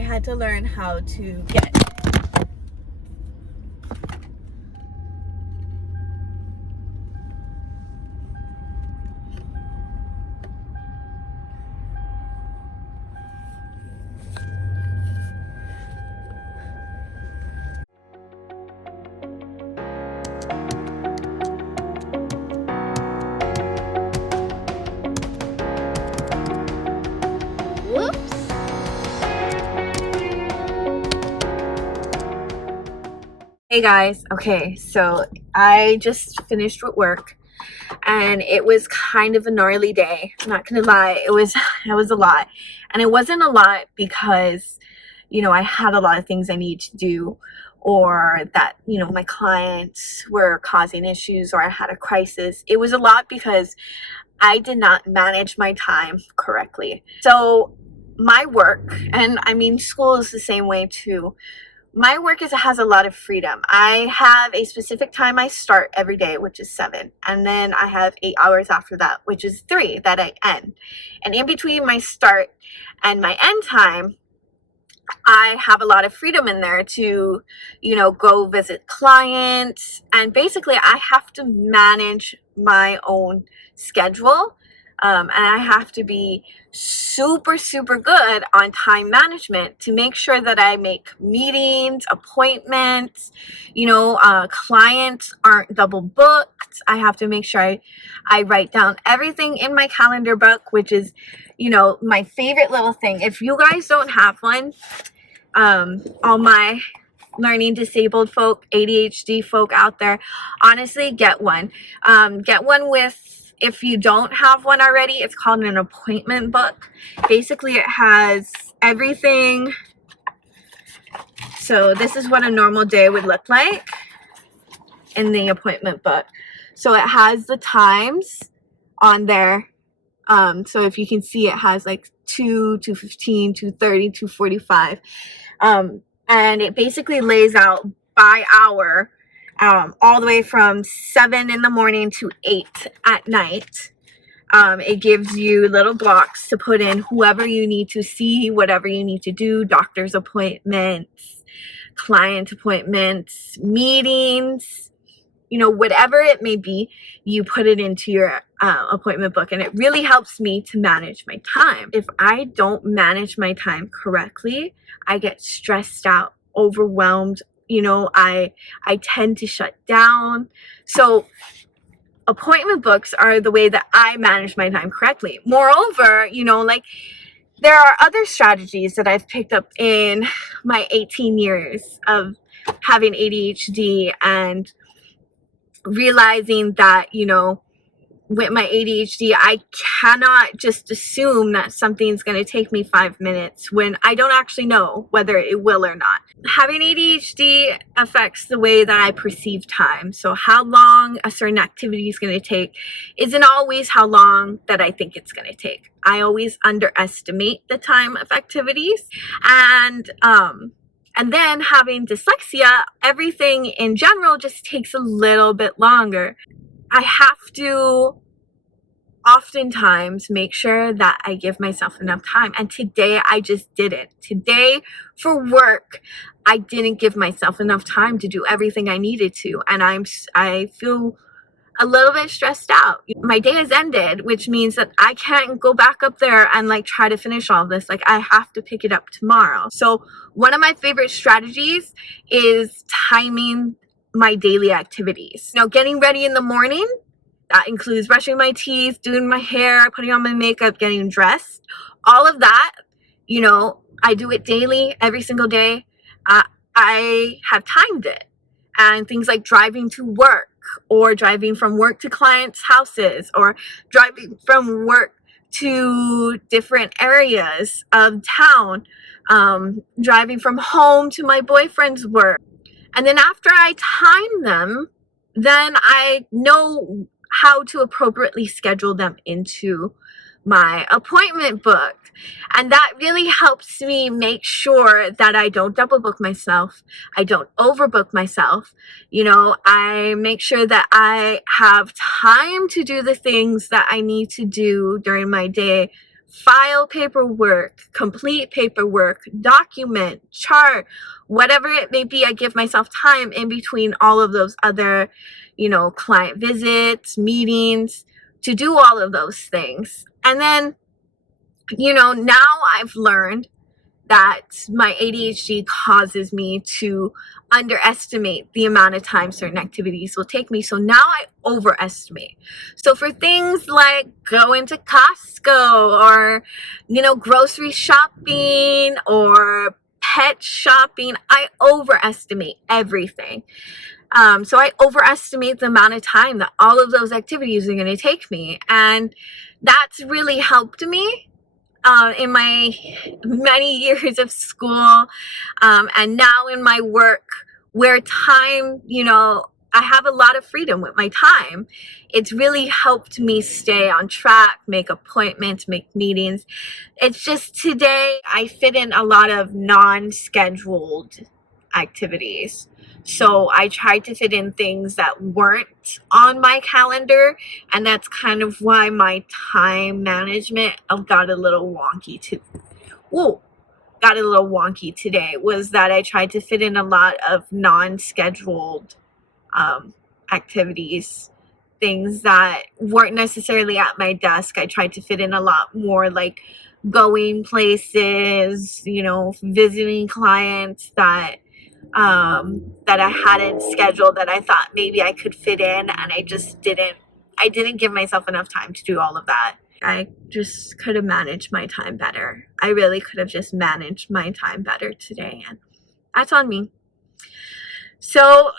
had to learn how to get. Hey guys, okay, so I just finished with work and it was kind of a gnarly day. I'm not gonna lie, it was a lot. And it wasn't a lot because, you know, I had a lot of things I need to do, or that, you know, my clients were causing issues, or I had a crisis. It was a lot because I did not manage my time correctly. So my work, and I mean school is the same way too, my work has a lot of freedom. I have a specific time I start every day, which is 7, and then I have 8 hours after that, which is 3 that I end. And in between my start and my end time, I have a lot of freedom in there to, you know, go visit clients, and basically I have to manage my own schedule. And I have to be super good on time management to make sure that I make meetings, appointments, you know, clients aren't double booked. I have to make sure I write down everything in my calendar book, which is, you know, my favorite little thing. If you guys don't have one, all my learning disabled folk, ADHD folk out there, honestly, get one. Get one with, if you don't have one already, it's called an appointment book. Basically, it has everything. So this is what a normal day would look like in the appointment book. So it has the times on there. So if you can see, it has like 2, 2:15, 2:30, 2:45. And it basically lays out by hour, all the way from 7 in the morning to 8 at night. It gives you little blocks to put in whoever you need to see, whatever you need to do, doctor's appointments, client appointments, meetings, you know, whatever it may be, you put it into your appointment book, and it really helps me to manage my time. If I don't manage my time correctly, I get stressed out, overwhelmed. You know, I tend to shut down. So appointment books are the way that I manage my time correctly. Moreover, you know, like, there are other strategies that I've picked up in my 18 years of having ADHD, and realizing that, you know, with my ADHD, I cannot just assume that something's going to take me 5 minutes when I don't actually know whether it will or not. Having ADHD affects the way that I perceive time. So how long a certain activity is going to take isn't always how long that I think it's going to take. I always underestimate the time of activities. And then having dyslexia, everything in general just takes a little bit longer. I have to oftentimes make sure that I give myself enough time. And today I just didn't. Today for work, I didn't give myself enough time to do everything I needed to. And I feel a little bit stressed out. My day has ended, which means that I can't go back up there and like try to finish all this. Like, I have to pick it up tomorrow. So one of my favorite strategies is timing my daily activities. Now, getting ready in the morning, that includes brushing my teeth, doing my hair, putting on my makeup, getting dressed. All of that, you know, I do it daily, every single day. I have timed it. And things like driving to work, or driving from work to clients' houses, or driving from work to different areas of town, driving from home to my boyfriend's work. And then after I time them, then I know how to appropriately schedule them into my appointment book. And that really helps me make sure that I don't double book myself. I don't overbook myself. You know, I make sure that I have time to do the things that I need to do during my day file paperwork, complete paperwork, document, chart, whatever it may be. I give myself time in between all of those other, client visits, meetings, to do all of those things. And then, now I've learned that my ADHD causes me to underestimate the amount of time certain activities will take me. So now I overestimate. So for things like going to Costco or, grocery shopping or pet shopping, I overestimate everything. So I overestimate the amount of time that all of those activities are going to take me. And that's really helped me in my many years of school, and now in my work, where time, I have a lot of freedom with my time. It's really helped me stay on track, make appointments, make meetings. It's just today I fit in a lot of non-scheduled activities. So I tried to fit in things that weren't on my calendar, and that's kind of why my time management got a little wonky today, was that I tried to fit in a lot of non-scheduled activities, things that weren't necessarily at my desk. I tried to fit in a lot more, like going places, visiting clients that I hadn't scheduled, that I thought maybe I could fit in, and I didn't give myself enough time to do all of that. I just could have managed my time better. I really could have just managed my time better today, and that's on me. So,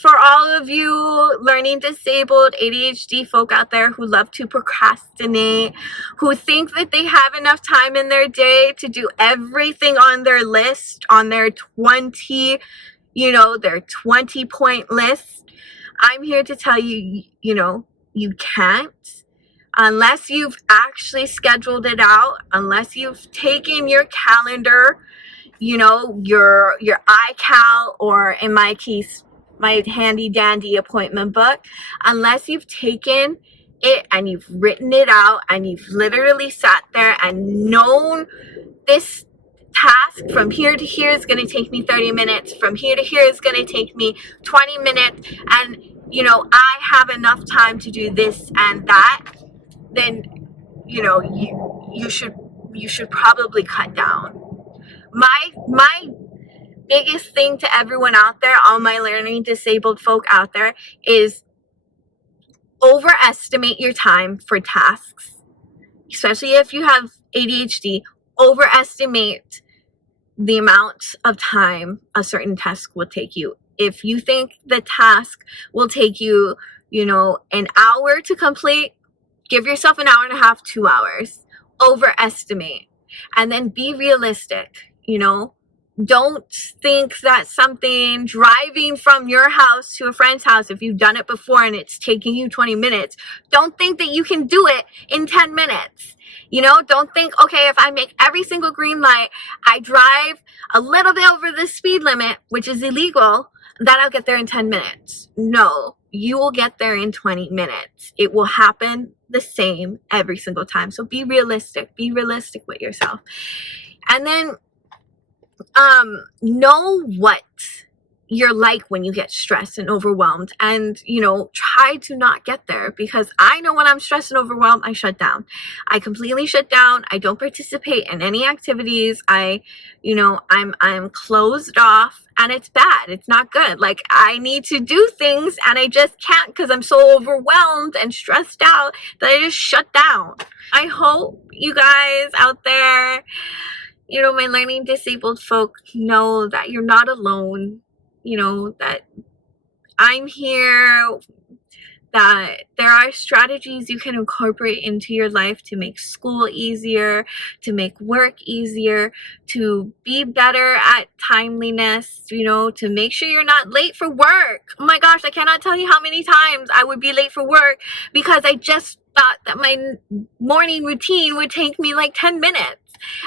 for all of you learning disabled ADHD folk out there who love to procrastinate, who think that they have enough time in their day to do everything on their list, on their 20 point list, I'm here to tell you, you can't. Unless you've actually scheduled it out, unless you've taken your calendar, your iCal, or in my case, my handy dandy appointment book, unless you've taken it and you've written it out and you've literally sat there and known this task from here to here is going to take me 30 minutes, from here to here is going to take me 20 minutes, and I have enough time to do this and that, then you should probably cut down. My biggest thing to everyone out there, all my learning disabled folk out there, is overestimate your time for tasks. Especially if you have ADHD, overestimate the amount of time a certain task will take you. If you think the task will take you, an hour to complete, give yourself an hour and a half, 2 hours. Overestimate. And then be realistic, Don't think that something driving from your house to a friend's house, if you've done it before and it's taking you 20 minutes, don't think that you can do it in 10 minutes. Don't think, okay, if I make every single green light, I drive a little bit over the speed limit, which is illegal, that I'll get there in 10 minutes. No, you will get there in 20 minutes. It will happen the same every single time. So be realistic with yourself. And then know what you're like when you get stressed and overwhelmed, and try to not get there, because I know when I'm stressed and overwhelmed, I shut down. I completely shut down. I don't participate in any activities. I'm closed off, and it's bad. It's not good. Like, I need to do things and I just can't, because I'm so overwhelmed and stressed out that I just shut down. I hope you guys out there, my learning disabled folk, know that you're not alone, that I'm here, that there are strategies you can incorporate into your life to make school easier, to make work easier, to be better at timeliness, to make sure you're not late for work. Oh my gosh, I cannot tell you how many times I would be late for work because I just thought that my morning routine would take me like 10 minutes.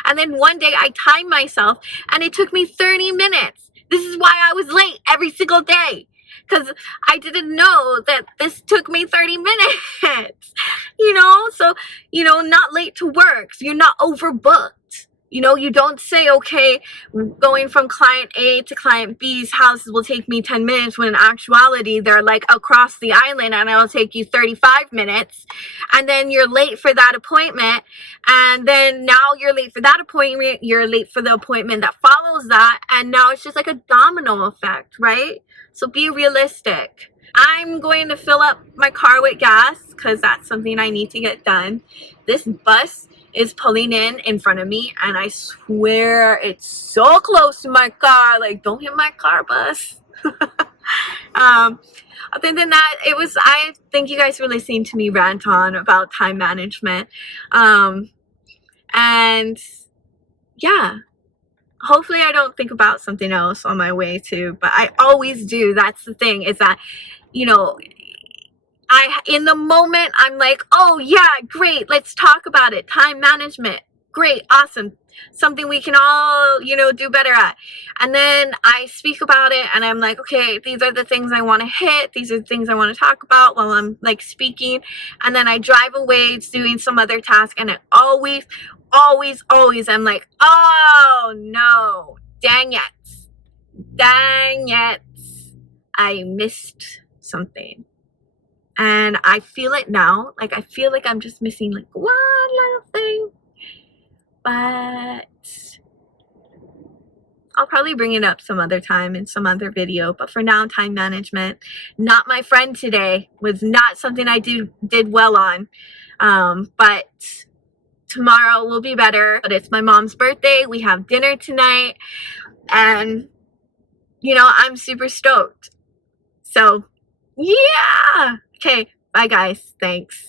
And then one day I timed myself and it took me 30 minutes. This is why I was late every single day, because I didn't know that this took me 30 minutes. you know, so, you know, not late to work, so you're not overbooked. You know, you don't say, okay, going from client A to client B's houses will take me 10 minutes when in actuality they're like across the island and it'll take you 35 minutes. And then you're late for that appointment. And then now you're late for that appointment. You're late for the appointment that follows that. And now it's just like a domino effect, right? So be realistic. I'm going to fill up my car with gas because that's something I need to get done. This bus is pulling in front of me, and I swear it's so close to my car. Like, don't hit my car, bus. Other than that, I thank you guys for listening to me rant on about time management. And yeah, hopefully I don't think about something else on my way too, but I always do. That's the thing, is that, you know, in the moment, I'm like, oh yeah, great, let's talk about it. Time management, great, awesome. Something we can all, you know, do better at. And then I speak about it and I'm like, okay, these are the things I want to hit. These are the things I want to talk about while I'm like speaking. And then I drive away doing some other task, and it always, I'm like, oh no, dang it, I missed something. And I feel it now. Like, I feel like I'm just missing like one little thing. But I'll probably bring it up some other time in some other video. But for now, time management, not my friend today, was not something I did well on. But tomorrow will be better. But it's my mom's birthday. We have dinner tonight. And, you know, I'm super stoked. So, yeah. Okay, bye guys. Thanks.